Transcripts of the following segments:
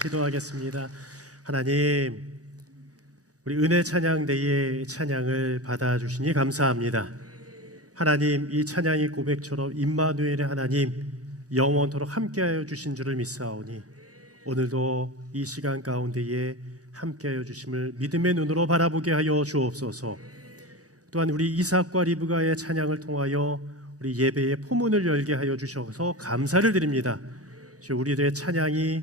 기도하겠습니다. 하나님, 우리 은혜 찬양대의 찬양을 받아주시니 감사합니다. 하나님, 이 찬양의 고백처럼 임마누엘의 하나님 영원토록 함께하여 주신 줄을 믿사오니 오늘도 이 시간 가운데에 함께하여 주심을 믿음의 눈으로 바라보게 하여 주옵소서. 또한 우리 이삭과 리브가의 찬양을 통하여 우리 예배의 포문을 열게 하여 주셔서 감사를 드립니다. 우리들의 찬양이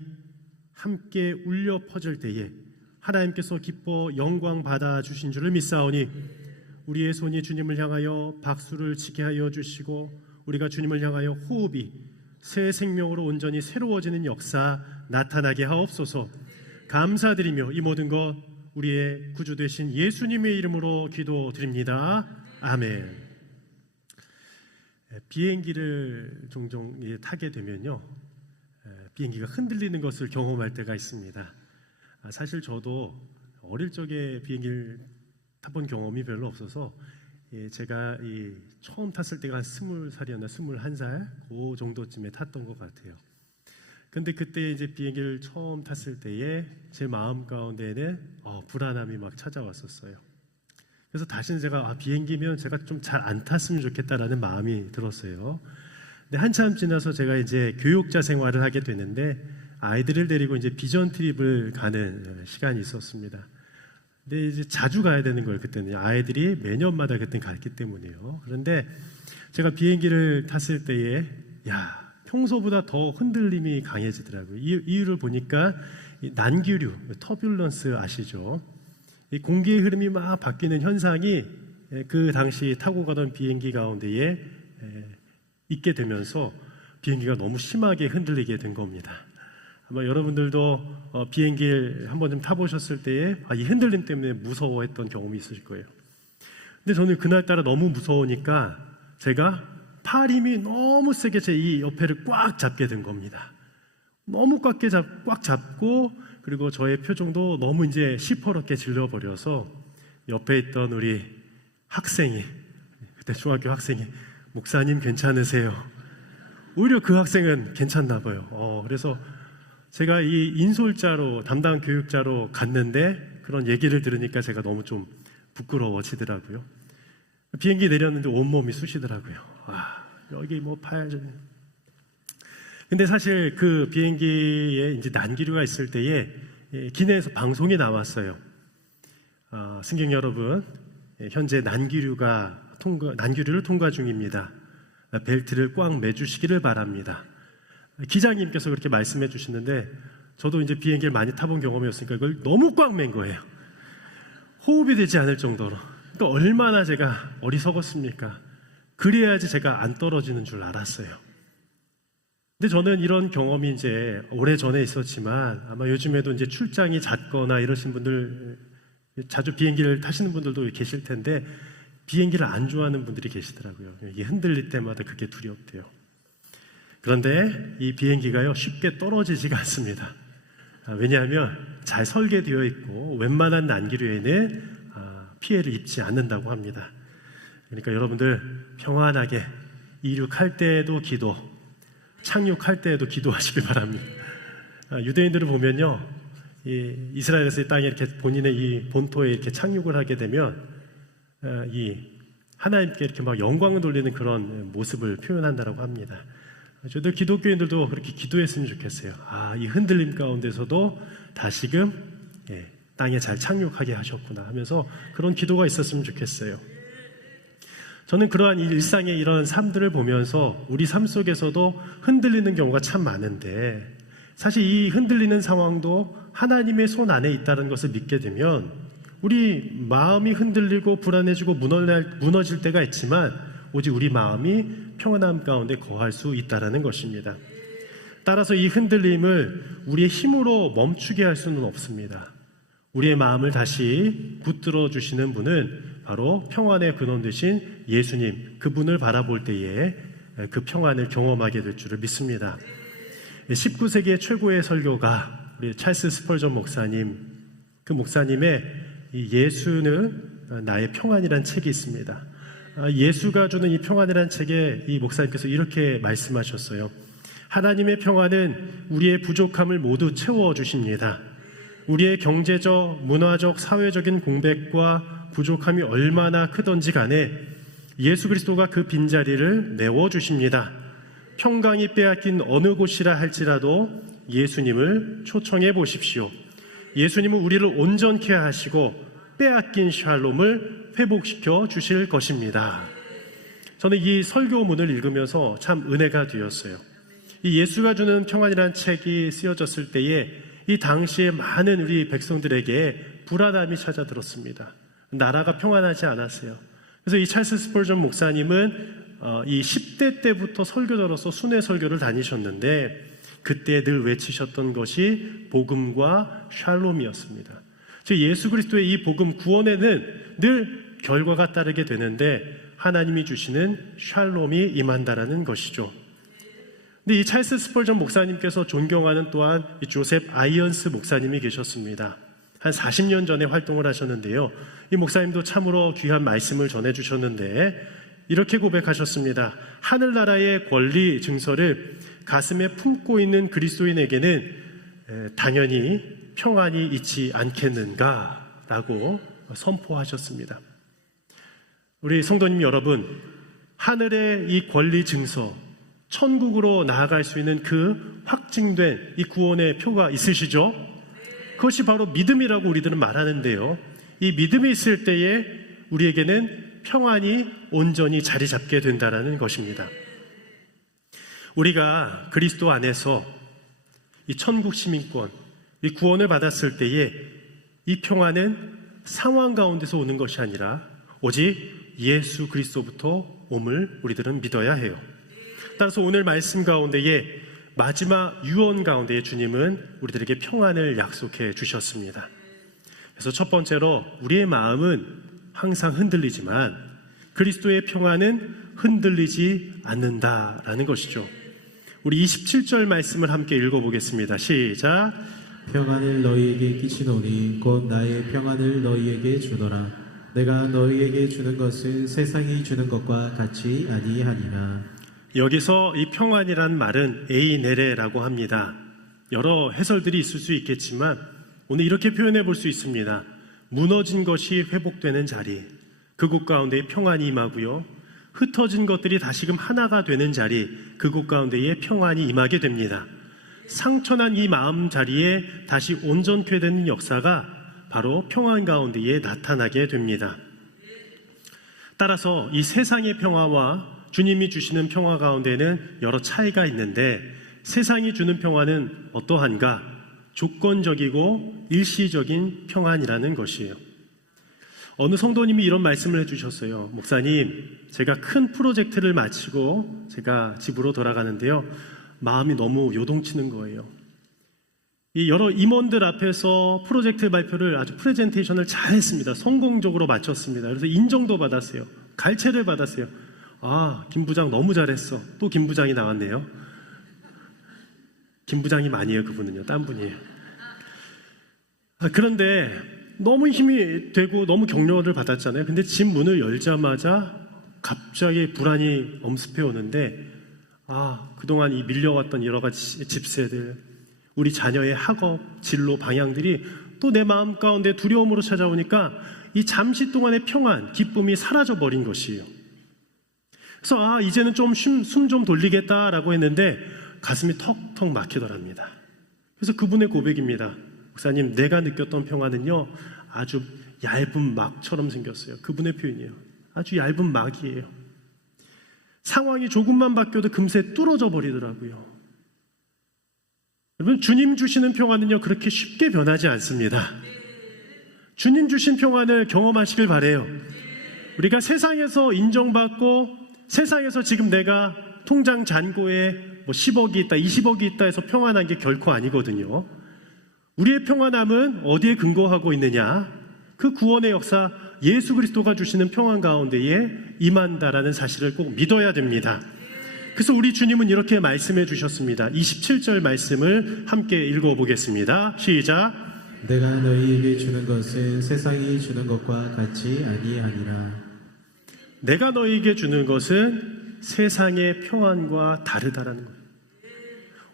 함께 울려 퍼질 때에 하나님께서 기뻐 영광 받아 주신 줄을 믿사오니 우리의 손이 주님을 향하여 박수를 치게 하여 주시고 우리가 주님을 향하여 호흡이 새 생명으로 온전히 새로워지는 역사 나타나게 하옵소서. 감사드리며 이 모든 것 우리의 구주 되신 예수님의 이름으로 기도드립니다. 아멘. 비행기를 종종 타게 되면요, 비행기가 흔들리는 것을 경험할 때가 있습니다. 사실 저도 어릴 적에 비행기를 타본 경험이 별로 없어서 제가 처음 탔을 때가 한 20살이었나 21살 그 정도쯤에 탔던 것 같아요. 근데 그때 이제 비행기를 처음 탔을 때에 제 마음 가운데에는 불안함이 막 찾아왔었어요. 그래서 다시는 제가 비행기면 제가 좀 잘 안 탔으면 좋겠다라는 마음이 들었어요. 근데 한참 지나서 제가 이제 교육자 생활을 하게 되는데 아이들을 데리고 이제 비전 트립을 가는 시간이 있었습니다. 근데 이제 자주 가야 되는 거예요. 그때는 아이들이 매년마다 그때 갔기 때문에요. 그런데 제가 비행기를 탔을 때에 평소보다 더 흔들림이 강해지더라고요. 이유를 보니까 난기류, 터뷸런스 아시죠? 이 공기의 흐름이 막 바뀌는 현상이 그 당시 타고 가던 비행기 가운데에 있게 되면서 비행기가 너무 심하게 흔들리게 된 겁니다. 아마 여러분들도 비행기를 한번 좀 타보셨을 때에 이 흔들림 때문에 무서워했던 경험이 있으실 거예요. 근데 저는 그날따라 너무 무서우니까 제가 팔 힘이 너무 세게 제 이 옆에를 꽉 잡게 된 겁니다. 너무 꽉 잡고 그리고 저의 표정도 너무 이제 시퍼렇게 질러버려서 옆에 있던 우리 학생이, 그때 중학교 학생이 목사님 괜찮으세요? 오히려 그 학생은 괜찮나 봐요. 그래서 제가 이 인솔자로 담당 교육자로 갔는데 그런 얘기를 들으니까 제가 너무 좀 부끄러워지더라고요. 비행기 내렸는데 온몸이 쑤시더라고요. 여기 뭐 팔. 근데 사실 그 비행기에 이제 난기류가 있을 때에 기내에서 방송이 나왔어요. 승객 여러분, 현재 난기류를 통과 중입니다. 벨트를 꽉 매주시기를 바랍니다. 기장님께서 그렇게 말씀해 주시는데 저도 이제 비행기를 많이 타본 경험이었으니까 그걸 너무 꽉 맨 거예요. 호흡이 되지 않을 정도로. 그러니까 얼마나 제가 어리석었습니까? 그래야지 제가 안 떨어지는 줄 알았어요. 근데 저는 이런 경험이 이제 오래전에 있었지만 아마 요즘에도 이제 출장이 잦거나 이러신 분들, 자주 비행기를 타시는 분들도 계실 텐데 비행기를 안 좋아하는 분들이 계시더라고요. 이게 흔들릴 때마다 그게 두렵대요. 그런데 이 비행기가요 쉽게 떨어지지가 않습니다. 왜냐하면 잘 설계되어 있고 웬만한 난기류에는 피해를 입지 않는다고 합니다. 그러니까 여러분들 평안하게 이륙할 때에도 기도, 착륙할 때에도 기도하시길 바랍니다. 유대인들을 보면요, 이스라엘에서의 땅에 이렇게 본인의 이 본토에 이렇게 착륙을 하게 되면 이 하나님께 이렇게 막 영광을 돌리는 그런 모습을 표현한다고 합니다. 저희들 기독교인들도 그렇게 기도했으면 좋겠어요. 이 흔들림 가운데서도 다시금 땅에 잘 착륙하게 하셨구나 하면서 그런 기도가 있었으면 좋겠어요. 저는 그러한 일상의 이런 삶들을 보면서 우리 삶 속에서도 흔들리는 경우가 참 많은데 사실 이 흔들리는 상황도 하나님의 손 안에 있다는 것을 믿게 되면 우리 마음이 흔들리고 불안해지고 무너질 때가 있지만 오직 우리 마음이 평안함 가운데 거할 수 있다는 것입니다. 따라서 이 흔들림을 우리의 힘으로 멈추게 할 수는 없습니다. 우리의 마음을 다시 붙들어 주시는 분은 바로 평안의 근원 되신 예수님, 그분을 바라볼 때에 그 평안을 경험하게 될 줄을 믿습니다. 19세기의 최고의 설교가 우리 찰스 스펄전 목사님, 그 목사님의 예수는 나의 평안이라는 책이 있습니다. 예수가 주는 이 평안이라는 책에 이 목사님께서 이렇게 말씀하셨어요. 하나님의 평안은 우리의 부족함을 모두 채워주십니다. 우리의 경제적, 문화적, 사회적인 공백과 부족함이 얼마나 크던지 간에 예수 그리스도가 그 빈자리를 메워주십니다. 평강이 빼앗긴 어느 곳이라 할지라도 예수님을 초청해 보십시오. 예수님은 우리를 온전케 하시고 빼앗긴 샬롬을 회복시켜 주실 것입니다. 저는 이 설교문을 읽으면서 참 은혜가 되었어요. 이 예수가 주는 평안이라는 책이 쓰여졌을 때에 이 당시에 많은 우리 백성들에게 불안함이 찾아들었습니다. 나라가 평안하지 않았어요. 그래서 이 찰스 스펄전 목사님은 이 10대 때부터 설교자로서 순회 설교를 다니셨는데 그때 늘 외치셨던 것이 복음과 샬롬이었습니다. 즉 예수 그리스도의 이 복음 구원에는 늘 결과가 따르게 되는데 하나님이 주시는 샬롬이 임한다라는 것이죠. 근데 이 찰스 스펄전 목사님께서 존경하는 또한 이 조셉 아이언스 목사님이 계셨습니다. 한 40년 전에 활동을 하셨는데요. 이 목사님도 참으로 귀한 말씀을 전해주셨는데 이렇게 고백하셨습니다. 하늘나라의 권리 증서를 가슴에 품고 있는 그리스도인에게는 당연히 평안이 있지 않겠는가 라고 선포하셨습니다. 우리 성도님 여러분, 하늘의 이 권리 증서, 천국으로 나아갈 수 있는 그 확증된 이 구원의 표가 있으시죠? 그것이 바로 믿음이라고 우리들은 말하는데요. 이 믿음이 있을 때에 우리에게는 평안이 온전히 자리 잡게 된다는 것입니다. 우리가 그리스도 안에서 이 천국 시민권, 이 구원을 받았을 때에 이 평안은 상황 가운데서 오는 것이 아니라 오직 예수 그리스도부터 옴을 우리들은 믿어야 해요. 따라서 오늘 말씀 가운데에 마지막 유언 가운데에 주님은 우리들에게 평안을 약속해 주셨습니다. 그래서 첫 번째로 우리의 마음은 항상 흔들리지만 그리스도의 평안은 흔들리지 않는다라는 것이죠. 우리 27절 말씀을 함께 읽어보겠습니다. 시작. 평안을 너희에게 끼치노니 곧 나의 평안을 너희에게 주노라. 내가 너희에게 주는 것은 세상이 주는 것과 같이 아니하니라. 여기서 이 평안이란 말은 에이네레라고 합니다. 여러 해설들이 있을 수 있겠지만 오늘 이렇게 표현해 볼 수 있습니다. 무너진 것이 회복되는 자리, 그곳 가운데에 평안이 임하고요. 흩어진 것들이 다시금 하나가 되는 자리, 그곳 가운데에 평안이 임하게 됩니다. 상처난 이 마음 자리에 다시 온전케 되는 역사가 바로 평안 가운데에 나타나게 됩니다. 따라서 이 세상의 평화와 주님이 주시는 평화 가운데는 여러 차이가 있는데 세상이 주는 평화는 어떠한가? 조건적이고 일시적인 평안이라는 것이에요. 어느 성도님이 이런 말씀을 해주셨어요. 목사님, 제가 큰 프로젝트를 마치고 제가 집으로 돌아가는데요. 마음이 너무 요동치는 거예요. 이 여러 임원들 앞에서 프로젝트 발표를 아주 프레젠테이션을 잘 했습니다. 성공적으로 마쳤습니다. 그래서 인정도 받았어요. 갈채를 받았어요. 아, 김 부장 너무 잘했어. 또 김 부장이 나왔네요. 김 부장님 아니에요. 그분은요. 딴 분이에요. 그런데 너무 힘이 되고 너무 격려를 받았잖아요. 근데 집 문을 열자마자 갑자기 불안이 엄습해 오는데 그동안 이 밀려왔던 여러 가지 집세들, 우리 자녀의 학업, 진로, 방향들이 또 내 마음 가운데 두려움으로 찾아오니까 이 잠시 동안의 평안, 기쁨이 사라져버린 것이에요. 그래서 이제는 좀 숨 좀 돌리겠다라고 했는데 가슴이 턱턱 막히더랍니다. 그래서 그분의 고백입니다. 목사님, 내가 느꼈던 평안은요 아주 얇은 막처럼 생겼어요. 그분의 표현이에요. 아주 얇은 막이에요. 상황이 조금만 바뀌어도 금세 뚫어져 버리더라고요. 여러분, 주님 주시는 평안은요 그렇게 쉽게 변하지 않습니다. 주님 주신 평안을 경험하시길 바래요. 우리가 세상에서 인정받고 세상에서 지금 내가 통장 잔고에 10억이 있다, 20억이 있다 해서 평안한 게 결코 아니거든요. 우리의 평안함은 어디에 근거하고 있느냐? 그 구원의 역사, 예수 그리스도가 주시는 평안 가운데에 임한다라는 사실을 꼭 믿어야 됩니다. 그래서 우리 주님은 이렇게 말씀해 주셨습니다. 27절 말씀을 함께 읽어보겠습니다. 시작. 내가 너희에게 주는 것은 세상이 주는 것과 같이 아니하니라. 내가 너희에게 주는 것은 세상의 평안과 다르다라는 거예요.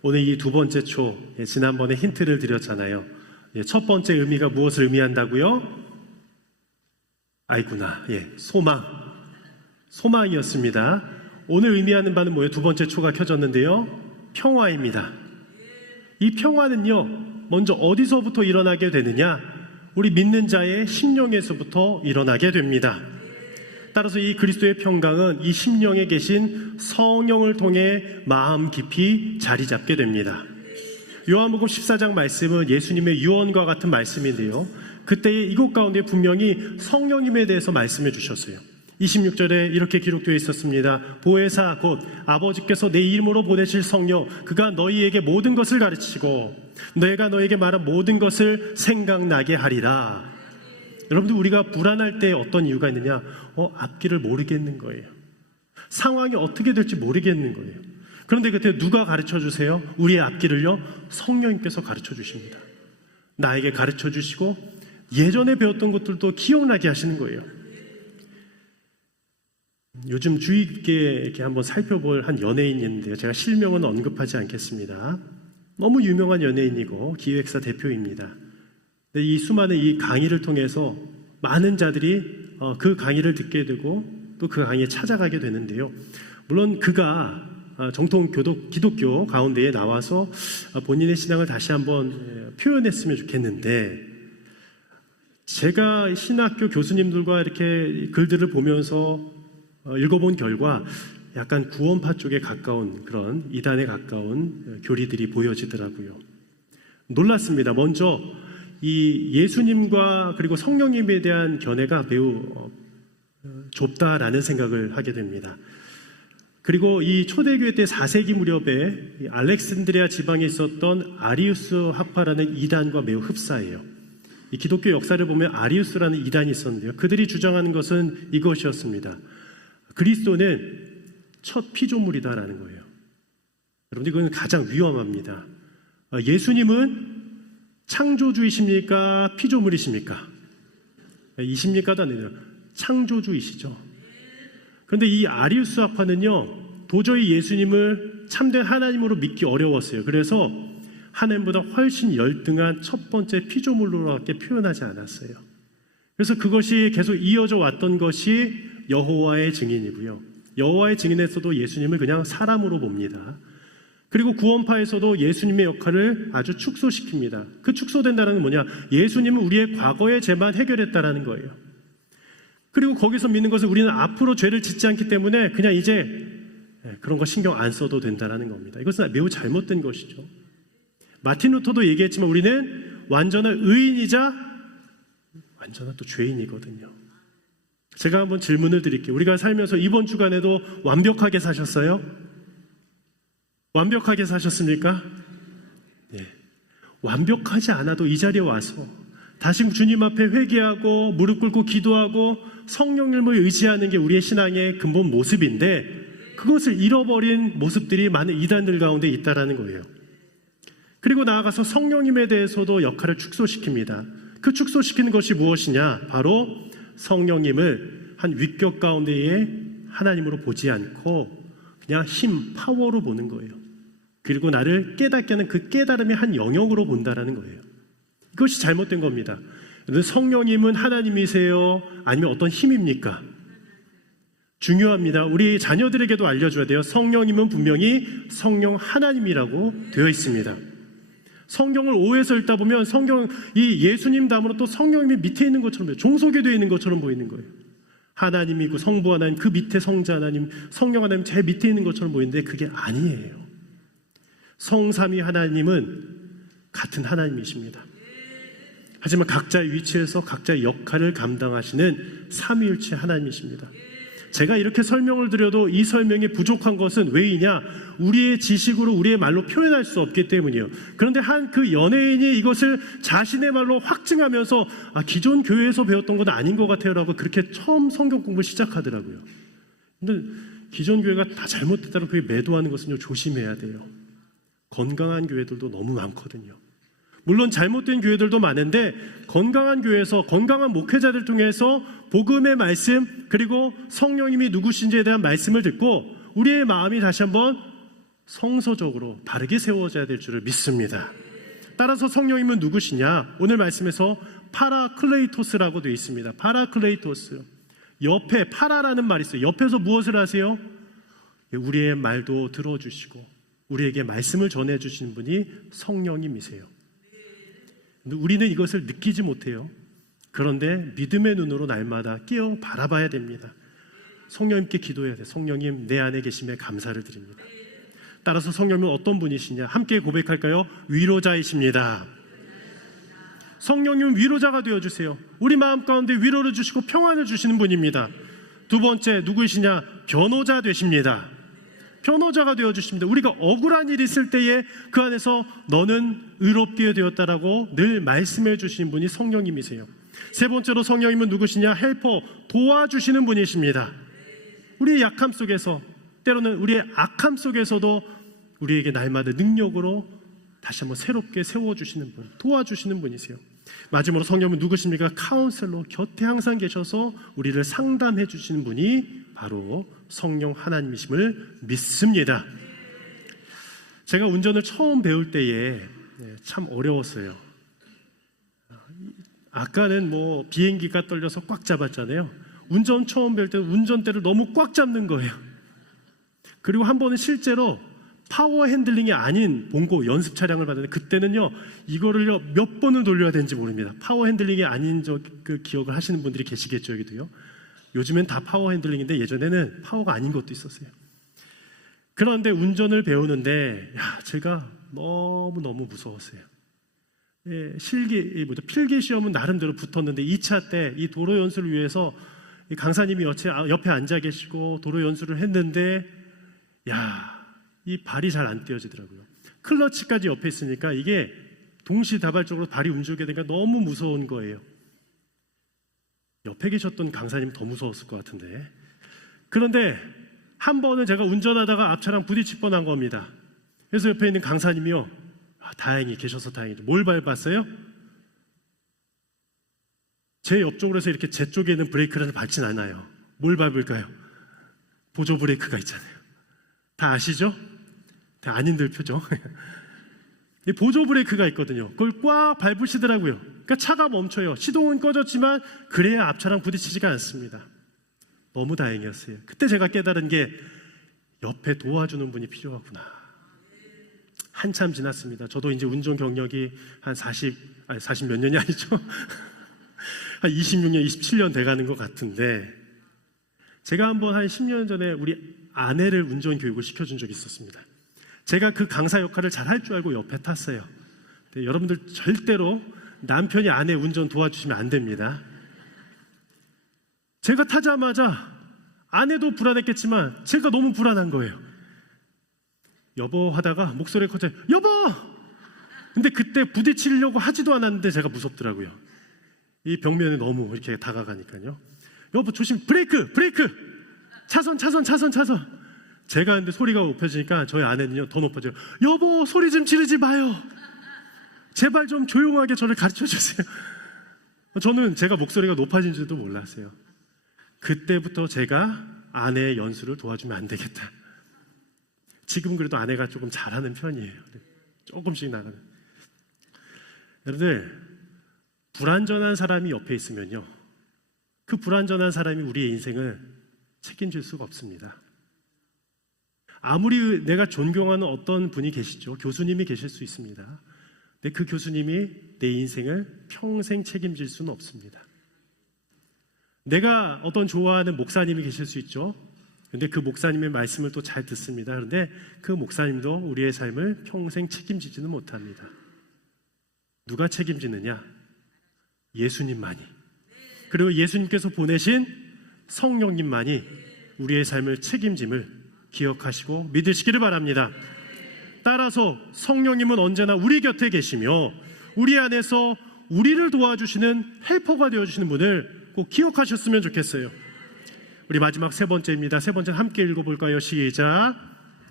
오늘 이 두 번째 초, 지난번에 힌트를 드렸잖아요. 첫 번째 의미가 무엇을 의미한다고요? 아이구나, 소망이었습니다. 오늘 의미하는 바는 뭐예요? 두 번째 초가 켜졌는데요, 평화입니다. 이 평화는요, 먼저 어디서부터 일어나게 되느냐? 우리 믿는 자의 심령에서부터 일어나게 됩니다. 따라서 이 그리스도의 평강은 이 심령에 계신 성령을 통해 마음 깊이 자리 잡게 됩니다. 요한복음 14장 말씀은 예수님의 유언과 같은 말씀인데요, 그때의 이곳 가운데 분명히 성령님에 대해서 말씀해 주셨어요. 26절에 이렇게 기록되어 있었습니다. 보혜사 곧 아버지께서 내 이름으로 보내실 성령, 그가 너희에게 모든 것을 가르치고 내가 너에게 말한 모든 것을 생각나게 하리라. 여러분들, 우리가 불안할 때 어떤 이유가 있느냐? 앞길을 모르겠는 거예요. 상황이 어떻게 될지 모르겠는 거예요. 그런데 그때 누가 가르쳐 주세요? 우리의 앞길을요, 성령님께서 가르쳐 주십니다. 나에게 가르쳐 주시고 예전에 배웠던 것들도 기억나게 하시는 거예요. 요즘 주의 깊게 이렇게 한번 살펴볼 한 연예인이 있는데요, 제가 실명은 언급하지 않겠습니다. 너무 유명한 연예인이고 기획사 대표입니다. 근데 이 수많은 이 강의를 통해서 많은 자들이 그 강의를 듣게 되고 또 그 강의에 찾아가게 되는데요, 물론 그가 정통 기독교 가운데에 나와서 본인의 신앙을 다시 한번 표현했으면 좋겠는데, 제가 신학교 교수님들과 이렇게 글들을 보면서 읽어본 결과 약간 구원파 쪽에 가까운 그런 이단에 가까운 교리들이 보여지더라고요. 놀랐습니다. 먼저 이 예수님과 그리고 성령님에 대한 견해가 매우 좁다라는 생각을 하게 됩니다. 그리고 이 초대교회 때 4세기 무렵에 알렉산드리아 지방에 있었던 아리우스 학파라는 이단과 매우 흡사해요. 이 기독교 역사를 보면 아리우스라는 이단이 있었는데요, 그들이 주장하는 것은 이것이었습니다. 그리스도는 첫 피조물이다라는 거예요. 여러분들, 이건 가장 위험합니다. 예수님은 창조주이십니까? 피조물이십니까? 이십니까도 아니에요. 창조주이시죠. 그런데 이 아리우스 학파는요, 도저히 예수님을 참된 하나님으로 믿기 어려웠어요. 그래서 하나님보다 훨씬 열등한 첫 번째 피조물로밖에 표현하지 않았어요. 그래서 그것이 계속 이어져 왔던 것이 여호와의 증인이고요, 여호와의 증인에서도 예수님을 그냥 사람으로 봅니다. 그리고 구원파에서도 예수님의 역할을 아주 축소시킵니다. 그 축소된다는 건 뭐냐? 예수님은 우리의 과거의 죄만 해결했다라는 거예요. 그리고 거기서 믿는 것은 우리는 앞으로 죄를 짓지 않기 때문에 그냥 이제 그런 거 신경 안 써도 된다는 겁니다. 이것은 매우 잘못된 것이죠. 마틴 루터도 얘기했지만 우리는 완전한 의인이자 완전한 또 죄인이거든요. 제가 한번 질문을 드릴게요. 우리가 살면서 이번 주간에도 완벽하게 사셨어요? 완벽하게 사셨습니까? 네. 완벽하지 않아도 이 자리에 와서 다시 주님 앞에 회개하고 무릎 꿇고 기도하고 성령님을 의지하는 게 우리의 신앙의 근본 모습인데, 그것을 잃어버린 모습들이 많은 이단들 가운데 있다라는 거예요. 그리고 나아가서 성령님에 대해서도 역할을 축소시킵니다. 그 축소시키는 것이 무엇이냐? 바로 성령님을 한 위격 가운데에 하나님으로 보지 않고 그냥 힘, 파워로 보는 거예요. 그리고 나를 깨닫게 하는 그 깨달음의 한 영역으로 본다라는 거예요. 이것이 잘못된 겁니다. 성령님은 하나님이세요? 아니면 어떤 힘입니까? 중요합니다. 우리 자녀들에게도 알려줘야 돼요. 성령님은 분명히 성령 하나님이라고 되어 있습니다. 성경을 오해해서 읽다 보면 이 예수님 다음으로 또 성령님이 밑에 있는 것처럼 보여요. 종속에 되어 있는 것처럼 보이는 거예요. 하나님이고 성부 하나님, 그 밑에 성자 하나님, 성령 하나님 제 밑에 있는 것처럼 보이는데 그게 아니에요. 성삼위 하나님은 같은 하나님이십니다. 하지만 각자의 위치에서 각자의 역할을 감당하시는 삼위일체 하나님이십니다. 제가 이렇게 설명을 드려도 이 설명이 부족한 것은 왜이냐? 우리의 지식으로 우리의 말로 표현할 수 없기 때문이에요. 그런데 한 그 연예인이 이것을 자신의 말로 확증하면서 기존 교회에서 배웠던 건 아닌 것 같아요 라고 그렇게 처음 성경 공부를 시작하더라고요. 근데 기존 교회가 다 잘못됐다고 그게 매도하는 것은 조심해야 돼요. 건강한 교회들도 너무 많거든요. 물론 잘못된 교회들도 많은데 건강한 교회에서 건강한 목회자들 통해서 복음의 말씀 그리고 성령님이 누구신지에 대한 말씀을 듣고 우리의 마음이 다시 한번 성서적으로 바르게 세워져야 될 줄을 믿습니다. 따라서 성령님은 누구시냐? 오늘 말씀에서 파라클레이토스라고 되어 있습니다. 파라클레이토스. 옆에 파라라는 말이 있어요. 옆에서 무엇을 하세요? 우리의 말도 들어주시고 우리에게 말씀을 전해주시는 분이 성령님이세요. 우리는 이것을 느끼지 못해요. 그런데 믿음의 눈으로 날마다 끼어 바라봐야 됩니다. 성령님께 기도해야 돼요. 성령님, 내 안에 계심에 감사를 드립니다. 따라서 성령님은 어떤 분이시냐? 함께 고백할까요? 위로자이십니다. 성령님은 위로자가 되어주세요. 우리 마음 가운데 위로를 주시고 평안을 주시는 분입니다. 두 번째, 누구이시냐? 변호자 되십니다. 변호자가 되어주십니다. 우리가 억울한 일이 있을 때에 그 안에서 너는 의롭게 되었다라고 늘 말씀해 주시는 분이 성령님이세요. 세 번째로 성령님은 누구시냐? 헬퍼, 도와주시는 분이십니다. 우리의 약함 속에서, 때로는 우리의 악함 속에서도 우리에게 날마다 능력으로 다시 한번 새롭게 세워주시는 분, 도와주시는 분이세요. 마지막으로 성령은 누구십니까? 카운셀러, 곁에 항상 계셔서 우리를 상담해 주시는 분이 바로 성령 하나님이심을 믿습니다. 제가 운전을 처음 배울 때에 참 어려웠어요. 아까는 뭐 비행기가 떨려서 꽉 잡았잖아요. 운전 처음 배울 때는 운전대를 너무 꽉 잡는 거예요. 그리고 한 번은 실제로 파워 핸들링이 아닌 봉고 연습 차량을 받았는데 그때는요 이거를요 몇 번을 돌려야 되는지 모릅니다. 파워 핸들링이 아닌 그 기억을 하시는 분들이 계시겠죠. 여기도요. 요즘엔 다 파워 핸들링인데 예전에는 파워가 아닌 것도 있었어요. 그런데 운전을 배우는데 제가 너무 무서웠어요. 필기 시험은 나름대로 붙었는데 2차 때 이 도로 연수를 위해서 이 강사님이 옆에 앉아 계시고 도로 연수를 했는데 이 발이 잘 안 떼어지더라고요. 클러치까지 옆에 있으니까 이게 동시다발적으로 발이 움직이게 되니까 너무 무서운 거예요. 옆에 계셨던 강사님 더 무서웠을 것 같은데. 그런데 한 번은 제가 운전하다가 앞차랑 부딪힐 뻔한 겁니다. 그래서 옆에 있는 강사님이요, 다행히 계셔서 다행이죠. 뭘 밟았어요? 제 옆쪽으로 해서 이렇게 제 쪽에 있는 브레이크를 밟진 않아요. 뭘 밟을까요? 보조 브레이크가 있잖아요. 다 아시죠? 다 아닌들 표정. 보조 브레이크가 있거든요. 그걸 꽉 밟으시더라고요. 그러니까 차가 멈춰요. 시동은 꺼졌지만 그래야 앞차랑 부딪히지가 않습니다. 너무 다행이었어요. 그때 제가 깨달은 게 옆에 도와주는 분이 필요하구나. 한참 지났습니다. 저도 이제 운전 경력이 한 40 몇 년이 아니죠. 한 26년, 27년 돼가는 것 같은데 제가 한번 한 10년 전에 우리 아내를 운전 교육을 시켜준 적이 있었습니다. 제가 그 강사 역할을 잘 할 줄 알고 옆에 탔어요. 근데 여러분들 절대로 남편이 아내 운전 도와주시면 안 됩니다. 제가 타자마자 아내도 불안했겠지만 제가 너무 불안한 거예요. 여보 하다가 목소리가 커져요. 여보! 근데 그때 부딪히려고 하지도 않았는데 제가 무섭더라고요. 이 벽면에 너무 이렇게 다가가니까요. 여보 조심, 브레이크! 차선. 제가 근데 소리가 높아지니까 저희 아내는요 더 높아져요. 여보 소리 좀 지르지 마요. 제발 좀 조용하게 저를 가르쳐 주세요. 저는 제가 목소리가 높아진 줄도 몰랐어요. 그때부터 제가 아내의 연수를 도와주면 안 되겠다. 지금 그래도 아내가 조금 잘하는 편이에요. 조금씩 나가는. 여러분들 불완전한 사람이 옆에 있으면요 그 불완전한 사람이 우리의 인생을 책임질 수가 없습니다. 아무리 내가 존경하는 어떤 분이 계시죠. 교수님이 계실 수 있습니다. 근데 그 교수님이 내 인생을 평생 책임질 수는 없습니다. 내가 어떤 좋아하는 목사님이 계실 수 있죠. 근데 그 목사님의 말씀을 또 잘 듣습니다. 그런데 그 목사님도 우리의 삶을 평생 책임지지는 못합니다. 누가 책임지느냐? 예수님만이. 그리고 예수님께서 보내신 성령님만이 우리의 삶을 책임짐을 기억하시고 믿으시기를 바랍니다. 따라서 성령님은 언제나 우리 곁에 계시며 우리 안에서 우리를 도와주시는 헬퍼가 되어주시는 분을 꼭 기억하셨으면 좋겠어요. 우리 마지막 세 번째입니다. 세 번째 함께 읽어볼까요? 시작.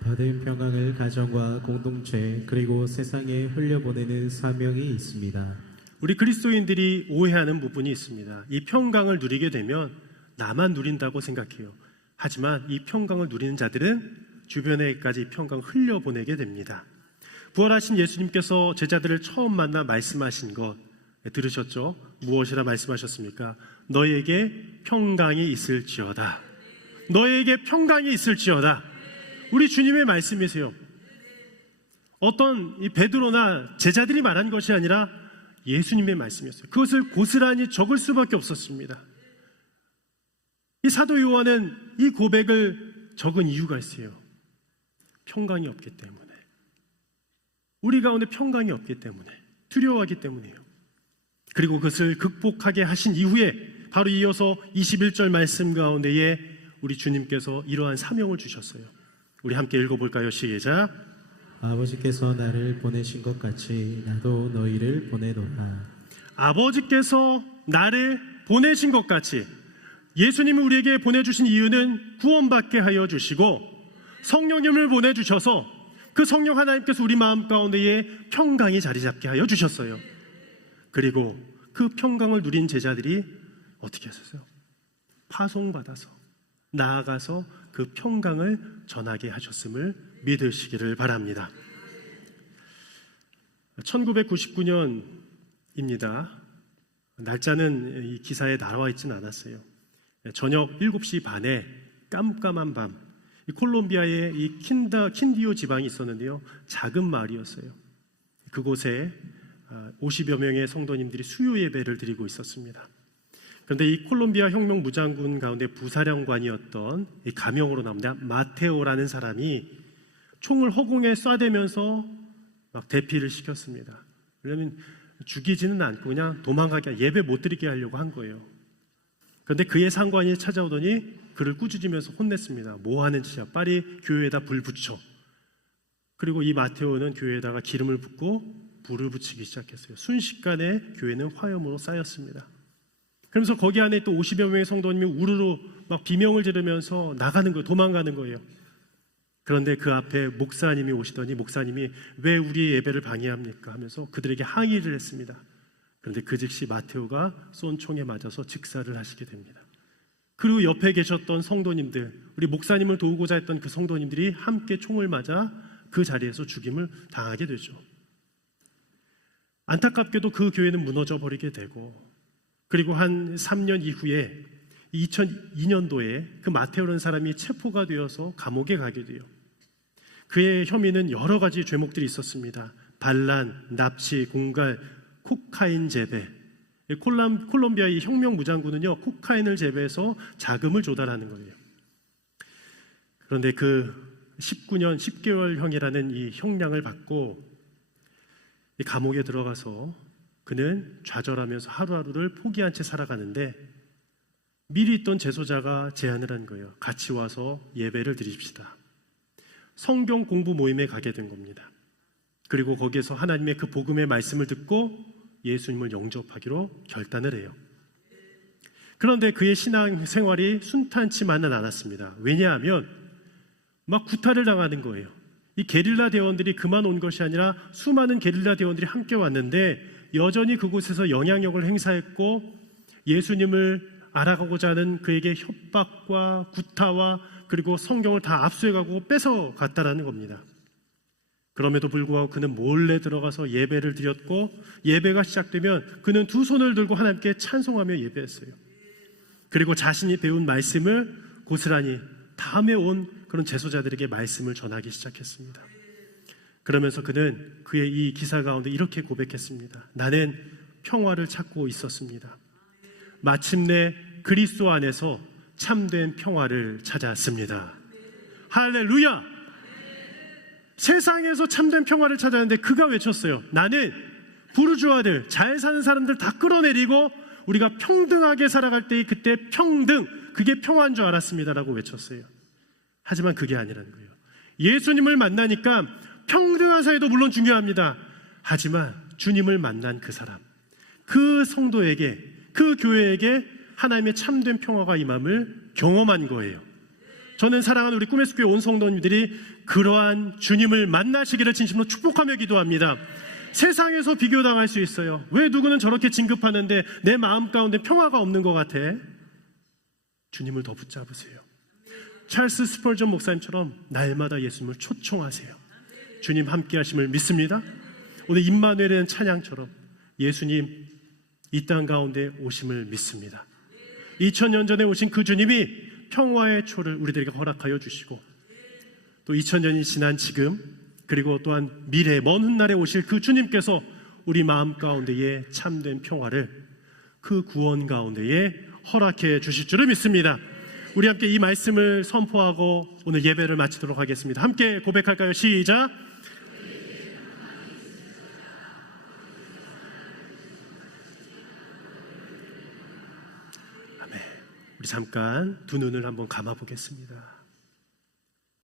받은 평강을 가정과 공동체 그리고 세상에 흘려보내는 사명이 있습니다. 우리 그리스도인들이 오해하는 부분이 있습니다. 이 평강을 누리게 되면 나만 누린다고 생각해요. 하지만 이 평강을 누리는 자들은 주변에까지 평강 흘려보내게 됩니다. 부활하신 예수님께서 제자들을 처음 만나 말씀하신 것 들으셨죠? 무엇이라 말씀하셨습니까? 너희에게 평강이 있을지어다. 너희에게 평강이 있을지어다. 우리 주님의 말씀이세요. 어떤 이 베드로나 제자들이 말한 것이 아니라 예수님의 말씀이었어요. 그것을 고스란히 적을 수밖에 없었습니다. 이 사도 요한은 이 고백을 적은 이유가 있어요. 평강이 없기 때문에. 우리 가운데 평강이 없기 때문에, 두려워하기 때문이에요. 그리고 그것을 극복하게 하신 이후에 바로 이어서 21절 말씀 가운데에 우리 주님께서 이러한 사명을 주셨어요. 우리 함께 읽어볼까요? 시작. 아버지께서 나를 보내신 것 같이 나도 너희를 보내노라. 아버지께서 나를 보내신 것 같이, 예수님이 우리에게 보내주신 이유는 구원받게 하여 주시고 성령님을 보내주셔서 그 성령 하나님께서 우리 마음 가운데에 평강이 자리 잡게 하여 주셨어요. 그리고 그 평강을 누린 제자들이 어떻게 했었어요? 파송받아서 나아가서 그 평강을 전하게 하셨음을 믿으시기를 바랍니다. 1999년입니다. 날짜는 이 기사에 나와 있지는 않았어요. 저녁 7시 반에 깜깜한 밤, 이 콜롬비아의 이 킨디오 지방이 있었는데요. 작은 마을이었어요. 그곳에 50여 명의 성도님들이 수요 예배를 드리고 있었습니다. 그런데 이 콜롬비아 혁명 무장군 가운데 부사령관이었던 이 가명으로 나옵니다. 마테오라는 사람이 총을 허공에 쏴대면서 막 대피를 시켰습니다. 왜냐하면 죽이지는 않고 그냥 도망가게, 예배 못 드리게 하려고 한 거예요. 그런데 그의 상관이 찾아오더니 그를 꾸짖으면서 혼냈습니다. 뭐 하는 짓이야? 빨리 교회에다 불 붙여. 그리고 이 마테오는 교회에다가 기름을 붓고 불을 붙이기 시작했어요. 순식간에 교회는 화염으로 쌓였습니다. 그러면서 거기 안에 또 50여 명의 성도님이 우르르 막 비명을 지르면서 나가는 거예요. 도망가는 거예요. 그런데 그 앞에 목사님이 오시더니 목사님이 왜 우리의 예배를 방해합니까? 하면서 그들에게 항의를 했습니다. 그런데 그 즉시 마테오가 쏜 총에 맞아서 즉사를 하시게 됩니다. 그리고 옆에 계셨던 성도님들, 우리 목사님을 도우고자 했던 그 성도님들이 함께 총을 맞아 그 자리에서 죽임을 당하게 되죠. 안타깝게도 그 교회는 무너져 버리게 되고, 그리고 한 3년 이후에 2002년도에 그 마테오라는 사람이 체포가 되어서 감옥에 가게 돼요. 그의 혐의는 여러 가지 죄목들이 있었습니다. 반란, 납치, 공갈, 코카인 재배. 콜롬비아의 혁명 무장군은요, 코카인을 재배해서 자금을 조달하는 거예요. 그런데 그 19년 10개월형이라는 이 형량을 받고 이 감옥에 들어가서 그는 좌절하면서 하루하루를 포기한 채 살아가는데, 미리 있던 제소자가 제안을 한 거예요. 같이 와서 예배를 드립시다. 성경 공부 모임에 가게 된 겁니다. 그리고 거기에서 하나님의 그 복음의 말씀을 듣고 예수님을 영접하기로 결단을 해요. 그런데 그의 신앙 생활이 순탄치만은 않았습니다. 왜냐하면 막 구타를 당하는 거예요. 이 게릴라 대원들이 그만 온 것이 아니라 수많은 게릴라 대원들이 함께 왔는데 여전히 그곳에서 영향력을 행사했고 예수님을 알아가고자 하는 그에게 협박과 구타와 그리고 성경을 다 압수해가고 뺏어갔다라는 겁니다. 그럼에도 불구하고 그는 몰래 들어가서 예배를 드렸고, 예배가 시작되면 그는 두 손을 들고 하나님께 찬송하며 예배했어요. 그리고 자신이 배운 말씀을 고스란히 다음에 온 그런 제소자들에게 말씀을 전하기 시작했습니다. 그러면서 그는 그의 이 기사 가운데 이렇게 고백했습니다. 나는 평화를 찾고 있었습니다. 마침내 그리스도 안에서 참된 평화를 찾았습니다. 할렐루야! 세상에서 참된 평화를 찾았는데 그가 외쳤어요. 나는 부르주아들, 잘 사는 사람들 다 끌어내리고 우리가 평등하게 살아갈 때의 그때 평등, 그게 평화인 줄 알았습니다 라고 외쳤어요. 하지만 그게 아니라는 거예요. 예수님을 만나니까 평등한 사회도 물론 중요합니다. 하지만 주님을 만난 그 사람, 그 성도에게, 그 교회에게 하나님의 참된 평화가 임함을 경험한 거예요. 저는 사랑하는 우리 꿈의 숲교회 온 성도님들이 그러한 주님을 만나시기를 진심으로 축복하며 기도합니다. 세상에서 비교당할 수 있어요. 왜 누구는 저렇게 진급하는데 내 마음 가운데 평화가 없는 것 같아? 주님을 더 붙잡으세요. 찰스 스펄전 목사님처럼 날마다 예수님을 초청하세요. 주님 함께 하심을 믿습니다. 오늘 임마누엘에 대한 찬양처럼 예수님 이 땅 가운데 오심을 믿습니다. 2000년 전에 오신 그 주님이 평화의 초를 우리들에게 허락하여 주시고 또 2000년이 지난 지금 그리고 또한 미래 먼 훗날에 오실 그 주님께서 우리 마음 가운데에 참된 평화를 그 구원 가운데에 허락해 주실 줄을 믿습니다. 우리 함께 이 말씀을 선포하고 오늘 예배를 마치도록 하겠습니다. 함께 고백할까요? 시작. 아멘. 우리 잠깐 두 눈을 한번 감아 보겠습니다.